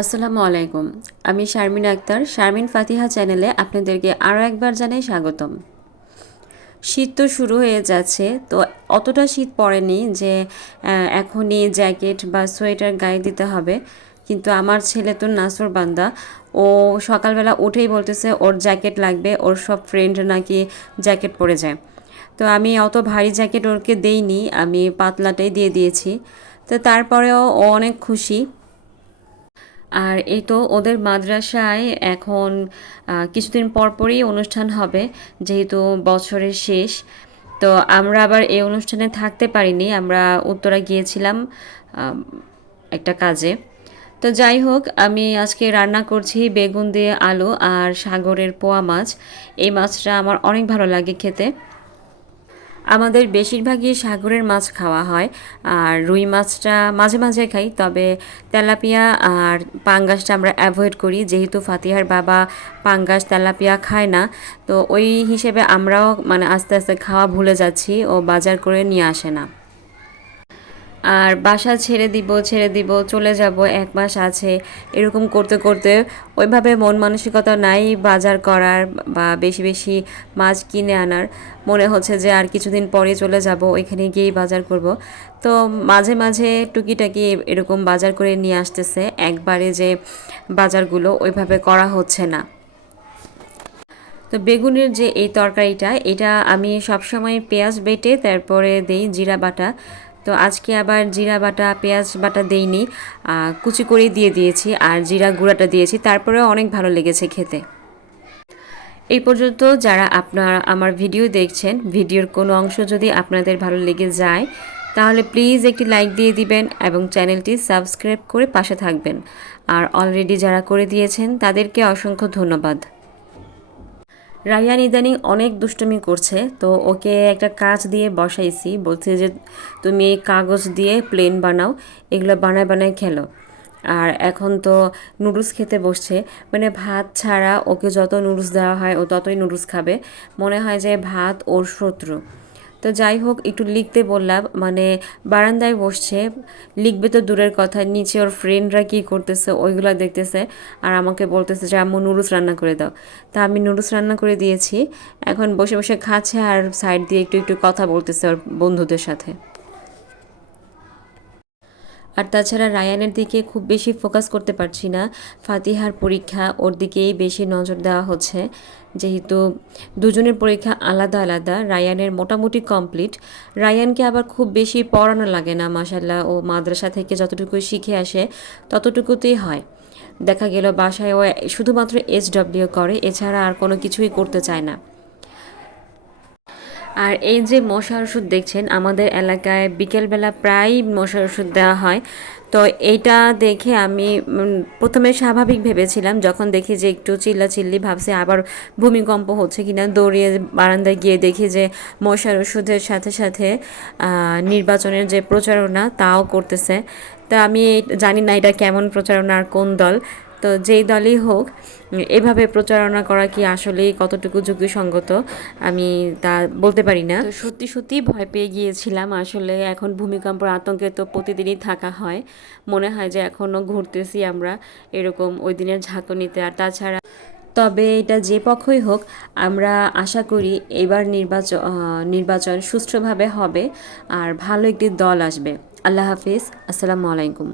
আসসালামু আলাইকুম। আমি শারমিন আক্তার, শারমিন ফাতিহা চ্যানেলে আপনাদেরকে আরও একবার জানাই স্বাগতম। শীত তো শুরু হয়ে যাচ্ছে, তো অতটা শীত পড়েনি যে এখনই জ্যাকেট বা সোয়েটার গায়ে দিতে হবে। কিন্তু আমার ছেলে তো নাছোড়বান্দা, ও সকালবেলা উঠেই বলতেছে ওর জ্যাকেট লাগবে, ওর সব ফ্রেন্ড নাকি জ্যাকেট পরে যায়। তো আমি অত ভারী জ্যাকেট ওরকে দেইনি, আমি পাতলাটাই দিয়ে দিয়েছি। তো তারপরেও ও অনেক খুশি। আর এই তো ওদের মাদ্রাসায় এখন কিছুদিন পরপরই অনুষ্ঠান হবে, যেহেতু বছরের শেষ। তো আমরা আবার এই অনুষ্ঠানে থাকতে পারিনি, আমরা উত্তরা গিয়েছিলাম আম, একটা কাজে। তো যাই হোক, আমি আজকে রান্না করছি বেগুন দিয়ে আলু আর সাগরের পোয়া মাছ। এই মাছটা আমার অনেক ভালো লাগে খেতে। আমাদের বেশিরভাগই সাগরের মাছ খাওয়া হয়, আর রুই মাছটা মাঝে মাঝে খাই, তবে তেলাপিয়া আর পাঙ্গাসটা আমরা অ্যাভয়েড করি, যেহেতু ফাতিহার বাবা পাঙ্গাস তেলাপিয়া খায় না। তো ওই হিসেবে আমরাও মানে আস্তে আস্তে খাওয়া ভুলে যাচ্ছি, ও বাজার করে নিয়ে আসে না। আর বাসা ছেড়ে দিব চলে যাব, 1 মাস আছে, এরকম করতে করতে ওইভাবে মন মানসিকতা নাই বাজার করার বা বেশি বেশি মাছ কিনে আনার। মনে হচ্ছে যে আর কিছুদিন পরে চলে যাব, ওইখানে গিয়েই বাজার করব। তো মাঝে মাঝে টুকিটাকি এরকম বাজার করে নিয়ে আসতেছে, একবারে যে বাজারগুলো ওইভাবে করা হচ্ছে না। তো বেগুনের যে এই তরকারিটা, এটা আমি সবসময় পেঁয়াজ বেটে তারপরে দেই জিরা বাটা। তো আজকে আবার জিরা বাটা পেঁয়াজ বাটা দেইনি, কুচি করে দিয়ে দিয়েছি আর জিরা গুঁড়াটা দিয়েছি, তারপরেও অনেক ভালো লেগেছে খেতে। এই পর্যন্ত যারা আপনারা আমার ভিডিও দেখছেন, ভিডিওর কোনো অংশ যদি আপনাদের ভালো লেগে যায় তাহলে প্লিজ একটি লাইক দিয়ে দিবেন এবং চ্যানেলটি সাবস্ক্রাইব করে পাশে থাকবেন। আর অলরেডি যারা করে দিয়েছেন তাদেরকে অসংখ্য ধন্যবাদ। রায়ান ইদানিং অনেক দুষ্টুমি করছে, তো ওকে একটা কাজ দিয়ে বসাইছি, বলছে যে তুমি এই কাগজ দিয়ে প্লেন বানাও, এগুলো বানায় বানায় খেলো। আর এখন তো নুডলস খেতে বসছে, মানে ভাত ছাড়া ওকে যত নুডলস দেওয়া হয় ও ততই নুডলস খাবে। মনে হয় যে ভাত ওর শত্রু। তো যাই হোক, একটু লিখতে বললাম, মানে বারান্দায় বসছে, লিখবে তো দূরের কথা, নিচে ওর ফ্রেন্ডরা কী করতেছে ওইগুলো দেখতেছে। আর আমাকে বলতেছে যে আম্মু নুডলস রান্না করে দাও। তা আমি নুডলস রান্না করে দিয়েছি, এখন বসে বসে খাচ্ছে আর সাইড দিয়ে একটু একটু কথা বলতেছে ওর বন্ধুদের সাথে। আর তাছাড়া রায়ানের দিকে খুব বেশি ফোকাস করতে পারছি না, ফাতিহার পরীক্ষা, ওর দিকেই বেশি নজর দেওয়া হচ্ছে। যেহেতু দুজনের পরীক্ষা আলাদা আলাদা, রায়ানের মোটামুটি কমপ্লিট। রায়ানকে আবার খুব বেশি পড়ানো লাগে না, মাশাল্লাহ, ও মাদ্রাসা থেকে যতটুকু শিখে আসে ততটুকুতেই হয়। দেখা গেল বাসায় ও শুধুমাত্র এইচডব্লিউ করে, এছাড়া আর কোনো কিছুই করতে চায় না। আর এই যে মশার ওষুধ দেখছেন, আমাদের এলাকায় বিকেলবেলা প্রায় মশার ওষুধ দেওয়া হয়। তো এইটা দেখে আমি প্রথমে স্বাভাবিক ভেবেছিলাম, যখন দেখি যে একটু চিল্লাচিল্লি ভাবছি আবার ভূমিকম্প হচ্ছে কিনা, দৌড়িয়ে বারান্দায় গিয়ে দেখি যে মশার ওষুধের সাথে সাথে নির্বাচনের যে প্রচারণা তাও করতেছে। তা আমি জানি না এটা কেমন প্রচারণা আর কোন দল। তো যেই দলই হোক, এভাবে প্রচারণা করা কি আসলেই কতটুকু যুক্তিসঙ্গত আমি তা বলতে পারি না। তো সত্যি সত্যি ভয় পেয়ে গিয়েছিলাম আসলে। এখন ভূমিকম্পের আতঙ্কে তো প্রতিদিনই থাকা হয়, মনে হয় যে এখনও ঘুরতেছি আমরা এরকম ওই দিনের ঝাঁকুনিতে। আর তাছাড়া তবে এটা যে পক্ষই হোক, আমরা আশা করি এবার নির্বাচন সুষ্ঠুভাবে হবে আর ভালো একটি দল আসবে। আল্লাহ হাফিজ, আসসালামু আলাইকুম।